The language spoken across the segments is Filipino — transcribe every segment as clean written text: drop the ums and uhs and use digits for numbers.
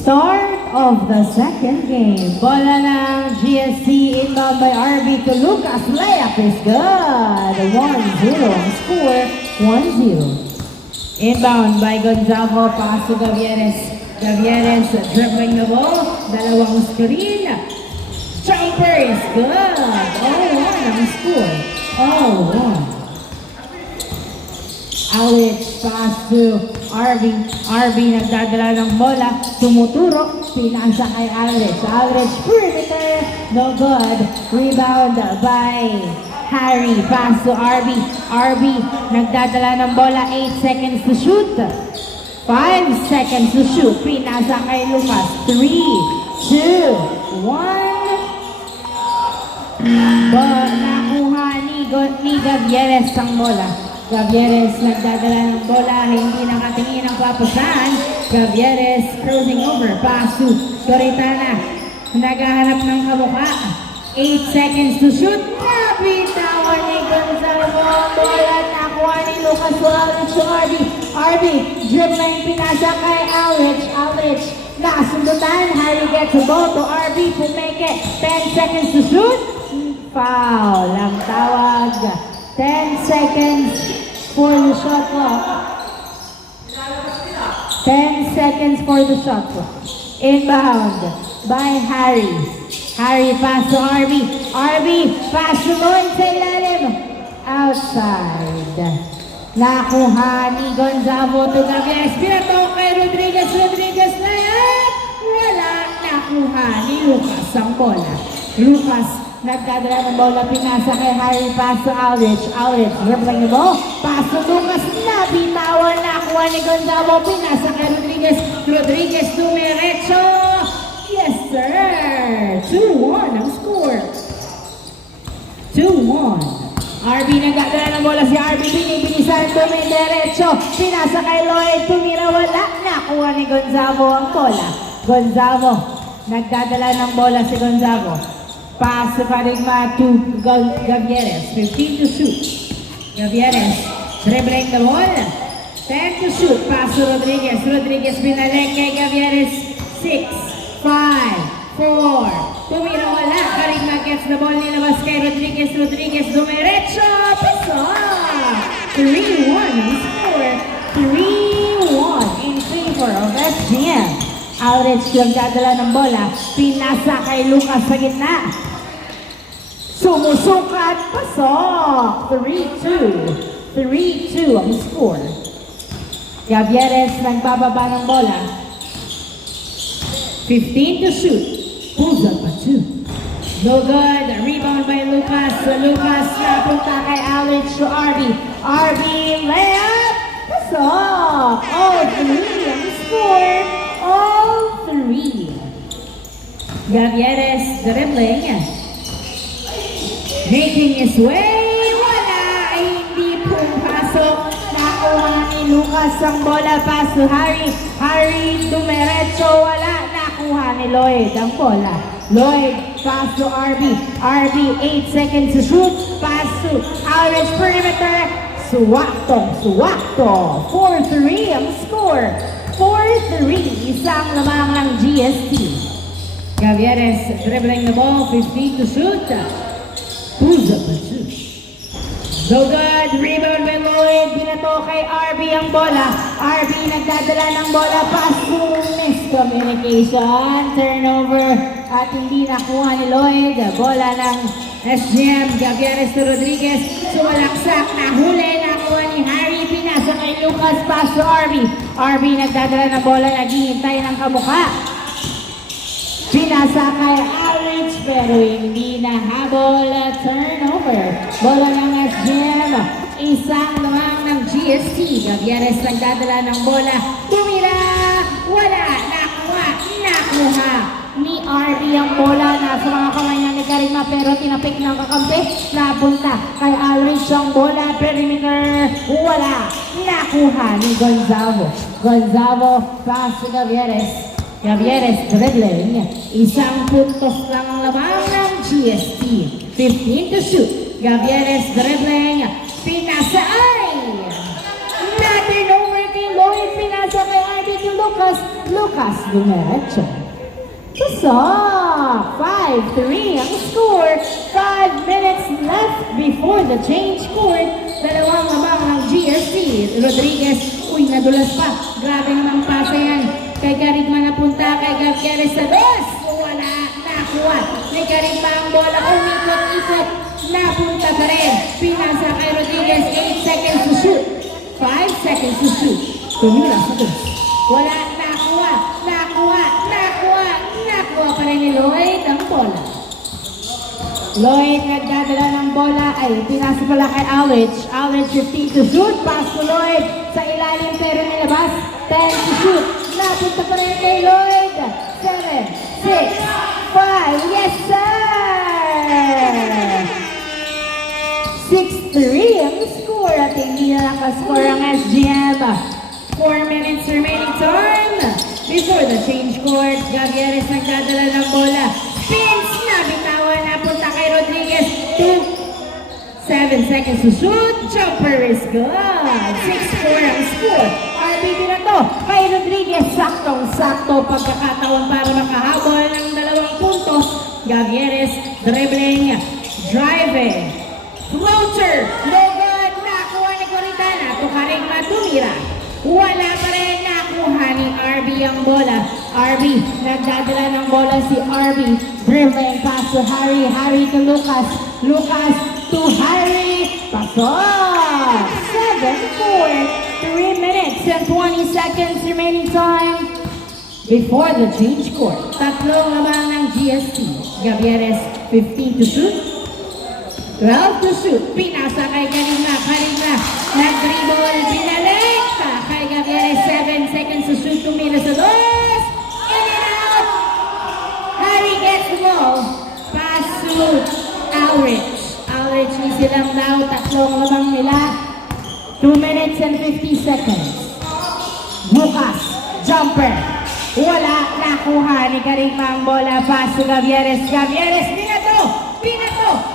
Start of the second game. Bola ng GST inbound by RB to Lucas. Layup is good. 1-0. Score 1-0. Inbound by Gonzalo. Pass to Gavieres. Gavieres dribbling the ball. Dalawang screen. Jumper is good. 0-1 ang score. 0-1. Alex pass to RB. RB nagdadala ng bola. Tumuturo. Pinasa kay Alex. Alex perimeter. No good. Rebound by Harry. Pass to RB. RB nagdadala ng bola. 8 seconds to shoot. 5 seconds to shoot. Pinasa kay Lucas. 3, 2, 1. Nakuha ni Gavieres ang bola. Gavieres nagdadala ng bola, hindi nakatingin ang papusan. Gavieres cruising over, pass to Toritana. Naghahanap ng kabuka. 8 seconds to shoot. Nabitawan ni Gonzalo ang bola. Nakuha ni Lucas Suarez to RB. RB, dribbling pinasa kay Alex. Alex, nasundutan. Harry gets the ball to RB to make it. 10 seconds to shoot. Foul ang tawag. 10 seconds for the shot clock. 10 seconds for the shot clock. Inbound by Harry. Harry pass to RB. RB pass to Lloyd sa ilalim. Outside. Nakuha ni Gonzalo to Gavieres. Pinatok kay Rodriguez. Rodriguez layup. Wala. Nakuha ni Lucas ang bola. Lucas nagdadala ng bola, pinasa kay Harry, pass to Aldrich. Aldrich, dribbling the ball, pass to Lucas, nabitawan, nakuha ni Gonzalo, pinasa kay Rodriguez. Rodriguez dumiretso. Yes, sir. 2-1 ang score. 2-1. RB nagdadala ng bola si RB, binibinisan, dumiretso. Pinasa kay Lloyd, tumira, wala. Nakuha ni Gonzalo ang bola. Gonzalo, nagdadala ng bola si Gonzalo. Pass to Paradigma to Gavieres. 15 to shoot. Gavieres dribbling the ball. 10 to shoot. Pass to Rodriguez. Rodriguez binalik kay Gavieres. 6, 5, 4. Tumira wala. Paradigma gets the ball. Nilabas kay Rodriguez. Rodriguez dumiretso. Pasa. 3-1 ang score. 3-1 in favor of SGM. Alex yung dadala ng bola. Pinasa kay Lucas sa gitna. Sumusukat, pasok! 3-2. 3-2 ang score. Gavieres nagbababa ng bola. 15 to shoot. Pulls up a 2. No good. Rebound by Lucas. So Lucas napunta kay Alex to RB. RB layup. Pasok! Oh, 3 ang score. All 3. Gavieres dribbling. Making his way. Wala. Hindi pumasok. Nakuha ni Lucas ang bola. Pass to Harry. Harry dumiretso. Wala. Nakuha ni Lloyd ang bola. Lloyd pass to RB. RB 8 seconds to shoot. Pass to Alex perimeter. Suwakto. 4-3 ang score. 4-3. Isang lamang ng GST. Gavieres dribbling the ball. 15 to shoot. Pulls up a 2. So good. Rebound by Lloyd. Binato kay RB ang bola. RB nagdadala ng bola. Pass to miscommunication. Turnover. At hindi nakuha ni Lloyd. Bola ng SGM. Gavieres to Rodriguez. Sumalaksak. Nahuli. Nakuha ni Harry. Pinasa kay Lucas. Pass to RB. RB nagdadala ng bola. Naghihintay ng kamukha. Pinasa kay Alex pero hindi nahabol. Turnover. Bola ng SGM. Isang lamang ng GST. Gavieres nagdadala ng bola. Tumira. Wala. Nakuha ni RB ang bola. Nasa mga kamay niya ni Karima pero tinapik ng kakampi. Napunta kay Alex ang bola. Perimeter. Wala. Nakuha ni Gonzalo. Gonzalo pass to Gavieres. Gavieres dribbling. Isang puntos lang lamang ng GST. 15 to shoot. Gavieres dribbling. Pinasa ay! Natin over kay Lloyd. Pinasa kay RB to Lucas. Lucas Dumerecho. Pasok! 5-3 ang score. 5 minutes left before the change court. Dalawang abang ng GSC. Rodriguez, uy, nadulas pa. Grabe namang pasa yan. Kay Karigma napunta, kay Gavieres sa dos. Wala, nakuha. May Karigma ang bola, umikot-ikot. Napunta pa rin. Pinasa kay Rodriguez, 8 seconds to shoot. 5 seconds to shoot. Tumira sa dos. Wala, nakuha. Nakuha pa rin ni Lloyd ang bola. Lloyd nagdadala ng bola, ay pinasa pala kay Aldrich. Aldrich 15 to shoot, pass to Lloyd. Sa ilalim pero nilabas, 10 to shoot. Napunta pa rin kay Lloyd. 7, 6, 5, yes sir! 6-3 ang score at hindi na nakascore ang SGM. 4 minutes remaining time before the change court. Gavieres nagdadala ng bola. Spins na bitawan, napunta kay Rodriguez. 7 seconds to shoot. Jumper is good. 6-4 ang score. RBB na to kay Rodriguez. Saktong-sakto pagkakataon para makahabol ng 2 puntos. Gavieres dribbling, driving, floater, no good. Nakuha ni Coritana. Tukarigma tumira. Wala pa rin, nakuha ni RB ang bola. RB, nagdadala ng bola si RB. Dribbling pass to Harry. Harry to Lucas. Lucas to Harry. Pasok! 7-4. 3 minutes and 20 seconds remaining time before the change court. Tatlong lamang ng GST. Gavieres, 15 to shoot. 12 to shoot. Pinasa kay Karigma. Nag-dribble. Pinalik pa kay Gavieres. 7 seconds to shoot. Tumira sa dos. In and out. Harry gets the ball. Pass to Aldrich. Aldrich easy lang daw. Tatlong lamang nila. 2 minutes and 50 seconds. Lucas. Jumper. Wala. Nakuha ni Karigma ang bola. Pass to Gavieres. Gavieres. Pinato.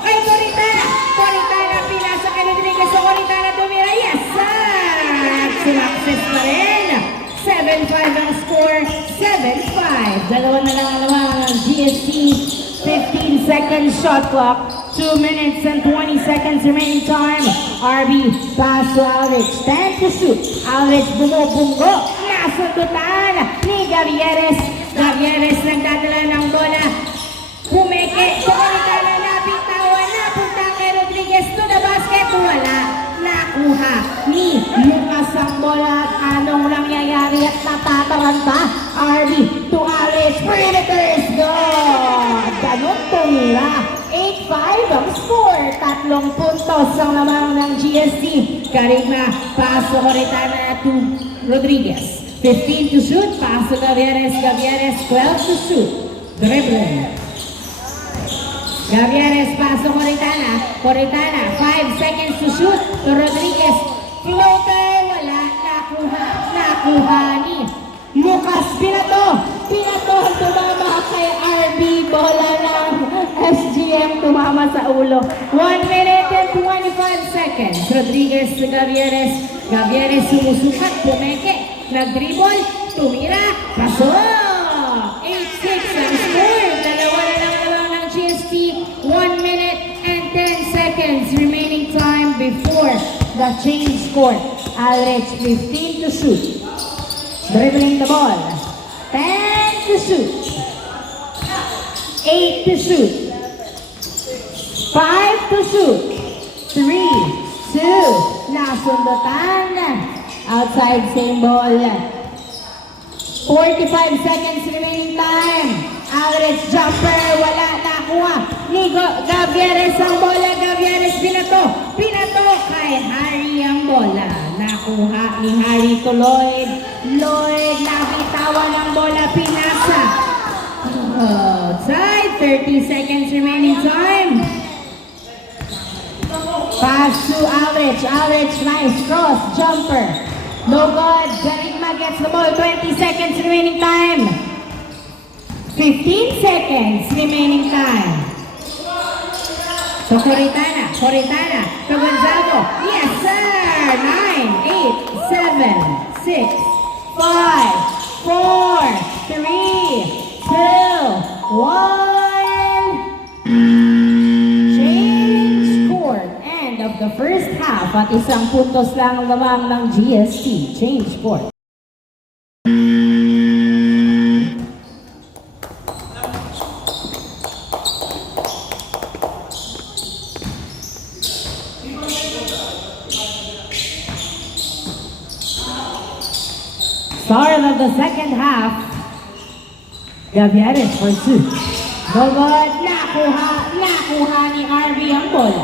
Kay Coritana. Coritana pinasa kay Rodriguez. So Coritana tumira. Yes, sir! Sumakses pa rin. 7-5 ang score. 7-5. Dalawa na lang ang GST. 15 seconds shot clock. 2 minutes and 20 seconds remaining time. RB pass to Aldrich. 10 to shoot. Aldrich bumubunggo. Nasundutan ni Gavieres. Gavieres nagdadala ng bola. Pumeke. Coritana napitawan. Napunta kay Rodriguez to the basket. Wala. Nakuha ni Lucas ang bola. At anong nangyayari at natataranta? RB to Aldrich. Predator is good. Ganun tumira. 8-5 ang score. 3 puntos ang lamang ng GST. Karigma, pass to Coritana to Rodriguez. 15 to shoot, pass to Gavieres. Gavieres, 12 to shoot. Dribbling. Gavieres, pass to Coritana. Coritana, 5 seconds to shoot. To Rodriguez. Floater, wala. Nakuha ni Lucas. Pinato, tumama kay RB. Bola ng SGM, tumama sa ulo. 1 minute and 25 seconds. Rodriguez to Gavieres. Gavieres sumusukat, pumeke. Nag-dribble, tumira, pasok! 8-6 ang score. Dalawa na lang ng GST. 1 minute and 10 seconds remaining time before the change court. Aldrich, 15 to shoot. Dribbling the ball. 10 to shoot. 8 to shoot. 5 to shoot. 3, 2, nasundutan. Outside same ball. 45 seconds remaining time. Aldrich jumper. Wala. Nakuha ni Gavieres ang bola. Gavieres Pinato kay Harry ang bola. Nakuha ni Harry to Lloyd. Lloyd nabitawan ang bola. Pinasa. Outside. 30 seconds remaining time. Pass to Aldrich. Aldrich, nice cross. Jumper. No good. Karigma gets the ball. 20 seconds remaining time. 15 seconds remaining time. So Coritana. To Gonzago. Yes, sir. 9, 8, 7, 6, 5, 4, Change court. End of the first half at isang puntos lang lamang ng GST. Change court. Start of the second half. Gavieres for two. Good. Nakuha ni RB ang bola.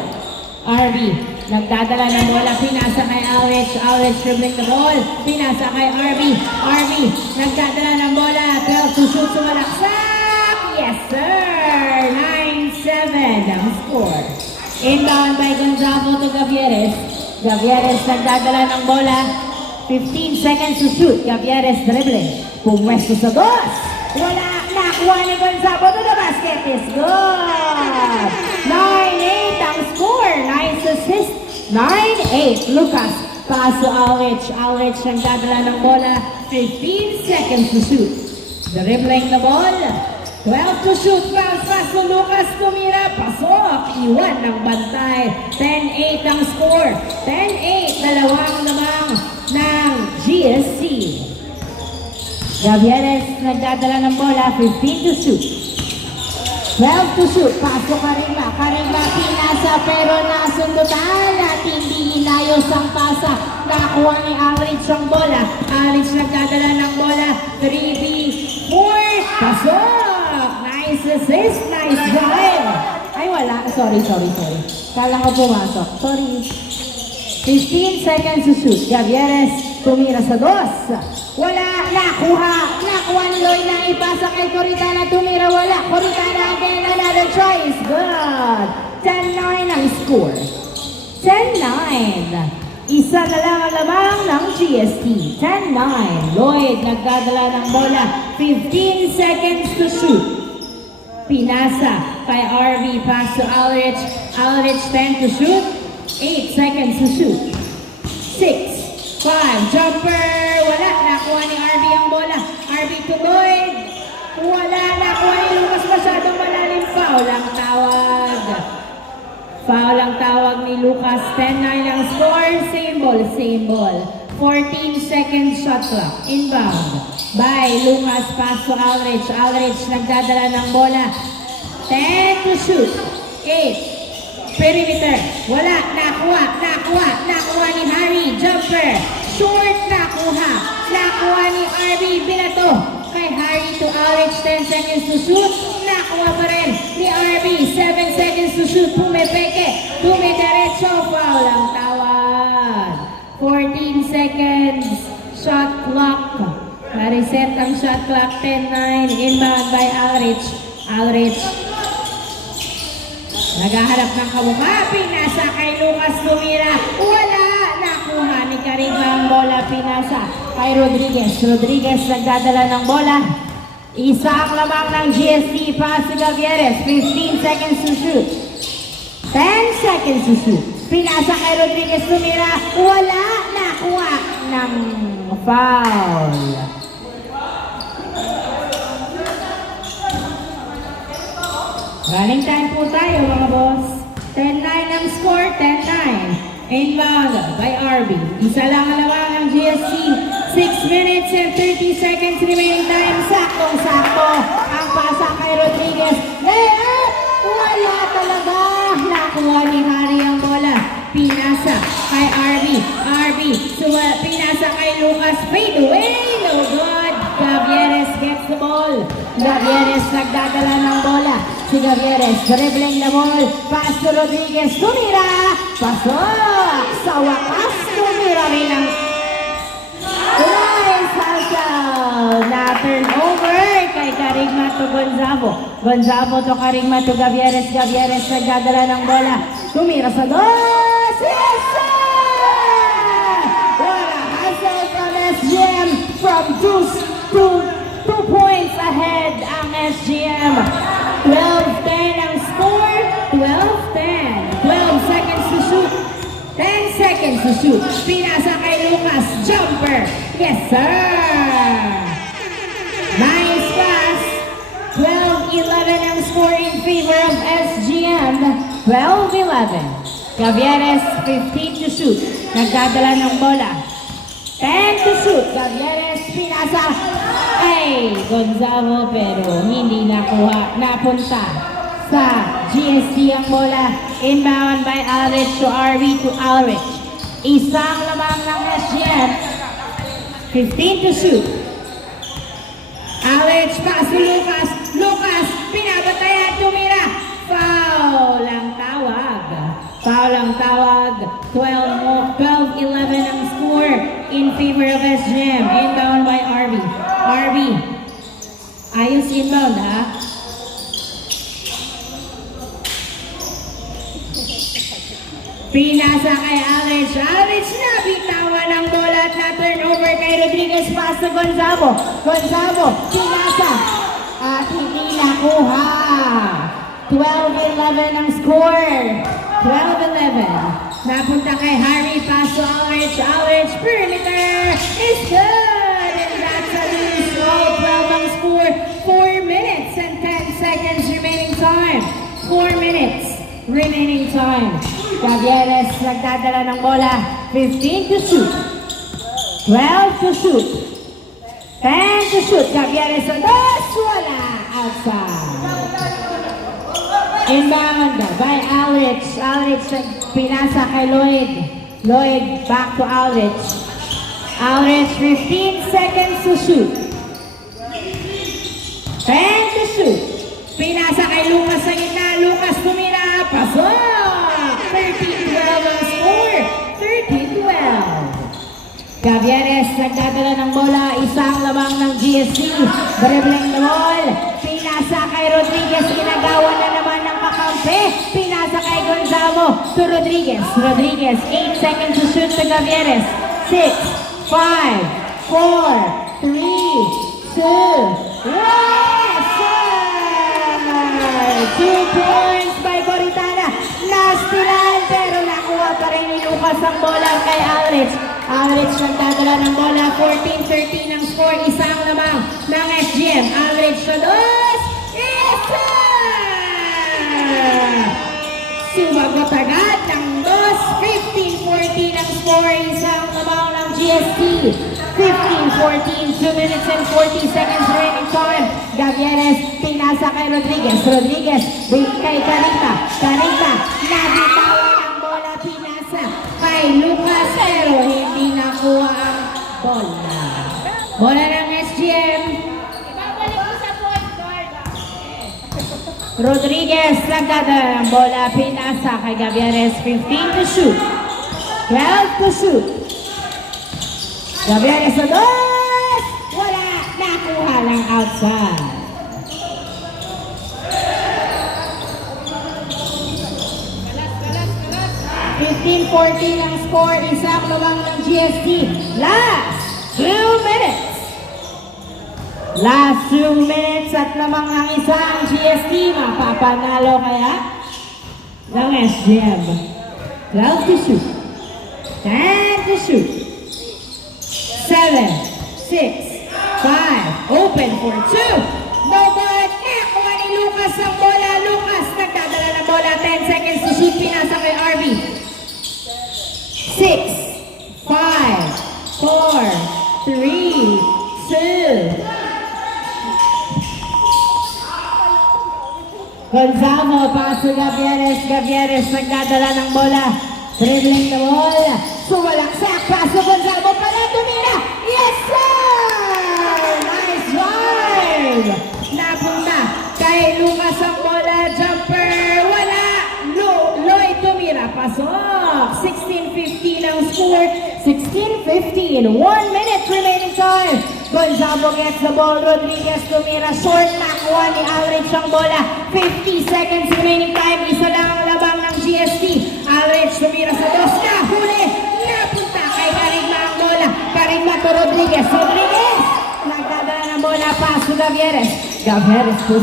RB, nagdadala ng bola, pinasa kay Alrich. Alrich dribbling the ball, pinasa kay RB. RB, nagdadala ng bola, 12 to shoot, sumalaksak. Yes sir! 9-7 ang score. Inbound by Gonzalo to Gavieres. Gavieres nagdadala ng bola, 15 seconds to shoot. Gavieres dribbling. Pumwesto sa dos. Wala. Nakuha ni Gonzalo to the basket. Is good. 9-8 ang score. Nice assist. 9-8. Lucas. Pass to Alrich. Alrich nagdadala ng bola. 15 seconds to shoot. Dribbling the ball. 12 to shoot. Bounce pass to Lucas. Tumira. Pasok. Iwan ng bantay. 10-8 ang score. 10-8. Dalawang lamang ng GSC. Gavieres nagdadala ng bola, 15 to shoot. 12 to shoot, pasok Karigma. Karigma pinasa pero nasundutan at hindi inayos ang pasa. Nakuha ni Alrich ang bola. Alrich nagdadala ng bola, 3B4. Pasok! Nice assist, nice drive. Ay wala, sorry. Kala ko pumasok, sorry. 15 seconds to shoot. Gavieres tumira sa dos. Wala, nakuha ni Loy na ipasa kay Coritana, tumira, wala. Coritana again, another try is good. 10-9 ang score. 10-9. Isa na lang ang lamang ng GST. 10-9. Lloyd nagdadala ng bola, 15 seconds to shoot. Pinasa kay RB, pass to Alrich. Alrich 10 to shoot. 8 seconds to shoot. 6, 5, jumper. Wala, nakuha ni RB ang bola. RB to Lloyd. Wala, nakuha ni Lucas, masyadong malalim. Foul ang tawag. Foul ang tawag ni Lucas. 10-9 ang score. Same ball. 14 seconds shot clock. Inbound by Lucas, pass to Alrich. Alrich nagdadala ng bola. 10 to shoot. 8. Perimeter. Wala. Nakuha ni Harry. Jumper. Short. Nakuha ni RB. Binato kay Harry to Alrich. 10 seconds to shoot. Nakuha pa rin ni RB. 7 seconds to shoot. Pumepeke. Tumidiretso. Foul ang tawag. 14 seconds. Shot clock. Ma-reset ang shot clock. 10-9. Inbound by Alrich. Alrich. Naghaharap ng kamukha, pinasa kay Lucas, tumira, wala, nakuha ni Karigma ang bola, pinasa kay Rodriguez. Rodriguez nagdadala ng bola, isa ang lamang ng GST, pass to Gavieres, 15 seconds to shoot, 10 seconds to shoot, pinasa kay Rodriguez, tumira, wala, nakuha ng foul. Running time po tayo mga boss. 10-9 ang score, 10-9. Inbound by RB. Isa lang ang lamang ng GSC. 6 minutes and 30 seconds remaining time. Saktong-sakto ang pasa kay Rodriguez. Layup! Wala talaga. Nakuha ni Harry ang bola. Pinasa kay RB. Pinasa kay Lucas. Fade away. No good. Gavieres gets the ball. Gavieres nagdadala ng bola. Si Gavieres, dribbling the ball, pass to Rodriguez, tumira, pasok, sa wakas, tumira rin ang nice hustle, na turnover kay Karigma to Gonzalo. Gonzalo to Karigma to Gavieres, Gavieres nagdadala ng bola, tumira sa dos, yes sir! What a hustle from SGM, from 2 points ahead ang SGM. 12-10 ang score, 12-10. 12 seconds to shoot, 10 seconds to shoot. Pinasa kay Lucas, jumper. Yes, sir! Nice pass. 12-11 12-11. Gavieres, 15 to shoot. Nagdadala ng bola. 10 to shoot. Gavieres, pinasa. Ay, Gonzalo, pero hindi nakuha. Napunta sa GST ang bola. Inbound by Alrich to RV to Alrich. Isang lamang ng SGM. 15 to shoot. Alrich, pass to Lucas. Lucas, pinabatayan, tumira. Foul ang tawag. Foul ang tawag. 12-11 ang score in favor of SGM. Inbound by RV. RV. Ayos inbound, ha? Pinasa kay Alrich. Alrich na bitawan ng bola at na-turnover kay Rodriguez. Pass to Gonzalo. Gonzalo, pinasa. At hindi nakuha. 12-11 ang score. 12-11. Napunta kay Harry. Pass to Alrich. Alrich, perimeter is good. And that's a loose roll. 12 ang score. 4 minutes and 10 seconds remaining time. 4 minutes remaining time. Gavieres nagdadala ng bola. 15 to shoot. 12 to shoot. 10 to shoot. Gavieres on dos. Wala. Outside. Inbound by Alrich. Alrich pinasa kay Lloyd. Lloyd back to Alrich. Alrich 15 seconds to shoot. 10 to shoot. Pinasa kay Lucas sa gitna. Lucas tumira. Pasok. 13-12 ang score. 13-12. Gavieres nagdadala ng bola. Isang lamang ng GSC. Dribbling the ball. Pinasa kay Rodriguez. Ginagawa na naman ng kakampi. Pinasa kay Gonzalo to Rodriguez. Rodriguez, 8 seconds to shoot to Gavieres. 6, 5, 4, 3, 2, 1. 2 points by Coritana. Nastilan pero nakuha pa rin ni Lucas ang bola kay Alrich. Alrich nagdadala ng bola. 14-13 ang score. Isang lamang ng SGM. Alrich sa dos. Isa! Sumagot agad ng dos. 15-14 ang score. Isang lamang ng GST. 15-14. 2 minutes and 40 seconds remaining time. Gavieres, pinasa kay Rodriguez. Rodriguez, kay Carita. Carita, nabitawan ang bola. Pinasa kay Lucas, pero hindi nakuha ang bola. Bola ng SGM. Ibabalik ko sa point guard. Rodriguez, nagdadala ng bola. Pinasa kay Gavieres. 15 to shoot. 12 to shoot. Gavieres sa dos! Wala! Nakuha lang outside. Kalas. 15-14 ang score. Isang lamang ng GST. Last 2 minutes. Last 2 minutes at lamang ang isang GST. Mapapanalo kaya ng SGM. 12 to shoot. 10 to shoot. 7, 6, 5, open for 2. No ball. Nakuha ni Lucas ang bola. Lucas nagdadala ng bola. 10 seconds to shoot. Pinasa kay RV. 6, 5, 4, 3, 2. Gonzalo, pass to Gavieres. Gavieres nagdadala ng bola. Dribbling the ball. Sumalaksak. Pass to Gonzalo. Pala tumira. Yes, sir! Nice drive. Napunta kay Lucas ang bola. Jumper. Wala. Lloyd tumira. Pasok. 16-15 ang score. 16-15. 1 minute remaining time. Gonzalo gets the ball. Rodriguez tumira. Short. Nakuha ni Alrich ang bola. 50 seconds remaining time. Isa lang ang labang ng GST. Alrich tumira sa dos. Nahuli. Napunta kay Carigma ang bola. Carigma to Rodriguez. Rodriguez. Nagdadala ng bola. Pass to Gavieres. Gavieres to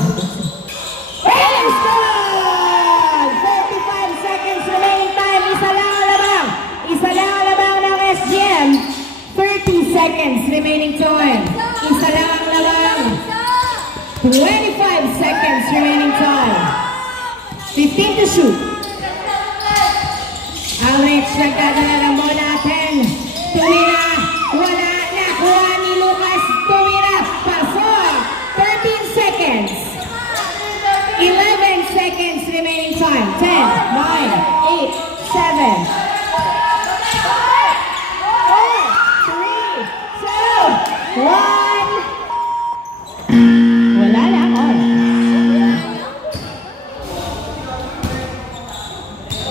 It's good! 35 seconds remaining time. Isa lang ang labang. Isa lang ang labang ng SGM. 30 seconds remaining time. Isa lang ang labang. 25 seconds remaining time. 15 to shoot. Average nagdadala ng bola. 10. Tumira. Wala. Nakuha ni Lucas. Tumira. Pasok. 13 seconds. 11 seconds remaining time. 10, 9, 8, 7, 4, 3, 2, 1. Wala na ako.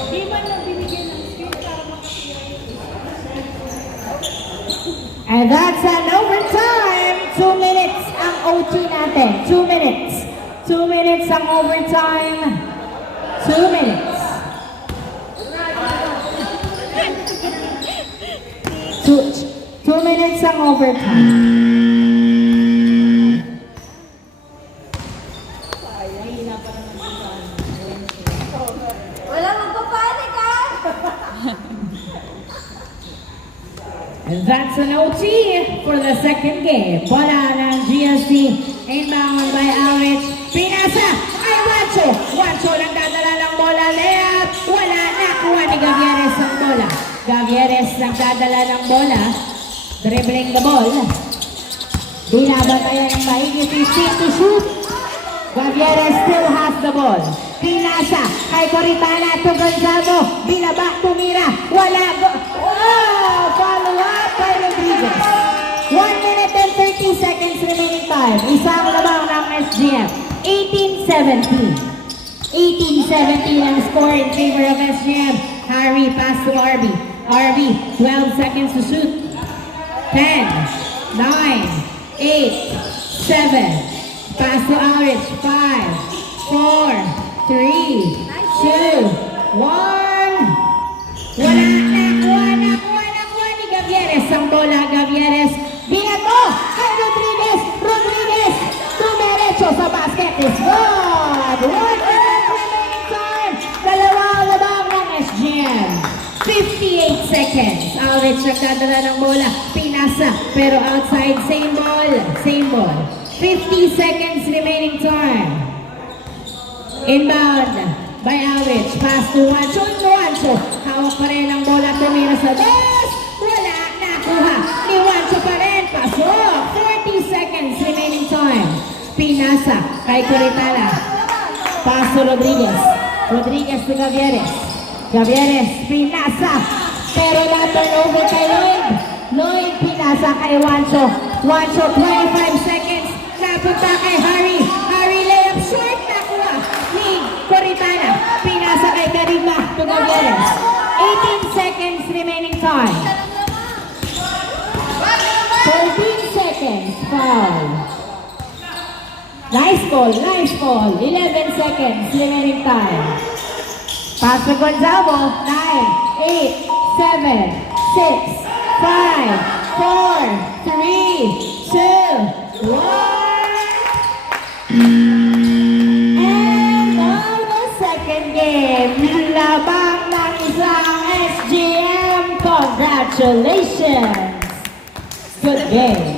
Di ba nang binigyan ng screen para And that's an overtime. 2 minutes ang OT natin. 2 minutes. 2 minutes ang overtime. 2 minutes. 2 minutes ang overtime. Wala magpapanik ah! And that's an OT for the second game. Bola ng GST. Inbound by Alrich. Pinasa ay Wancho. Wancho nagdadala ng bola. Layup. Wala. Nakuha ni Gavieres ang bola. Gavieres nagdadala ng bola. Dribbling the ball. Binabantayan ng maigi. 15 to shoot. Gavieres still has the ball. Pinasa kay Coritana to Gonzalo. Binaba, tumira. Wala. Oh! Follow up by Rodriguez. 1 minute and 30 seconds remaining time. Isang lamang ng SGM. 18-17. 18-17 ang score in favor of SGM. Harry pass to RB. RB, 12 seconds to shoot. 10, 9, 8, 7. Pass to Average. 5, 4, 3, 2, 1. Wala. Nakuha ni Gavieres ang bola. Gavieres. Binato kay Rodriguez. Rodriguez. Tumiretso sa basket. It's good. 1 minute remaining time. Dalawang labang ng SGM. 58 seconds. Average nagdadala ng bola. Pinasa. Pero outside. Same ball. Same ball. 50 seconds remaining time. Inbound by Average. Pass to Wancho. Hawak pa rin ang bola. Tumira sa dos. Wala. Nakuha ni Wancho pa rin. Pasok. 40 seconds remaining time. Pinasa kay Coritana. Pass to Rodriguez. Rodriguez to Gavieres. Gavieres. Pinasa. Pero na-turn over kay Lloyd. Lloyd pinasa kay Wancho. Wancho 25 seconds. Napunta kay Harry. Harry layup short. Nakuha ni Coritana. Pinasa kay Karima to Gavieres. 18 seconds remaining time. 13 seconds. Foul. Nice call. 11 seconds remaining time. Pass to Gonzalo. 9, 8, 7, 6, 5, 4, 3, 2, 1. And on the second game, labang ng isang SGM. Congratulations! Good game.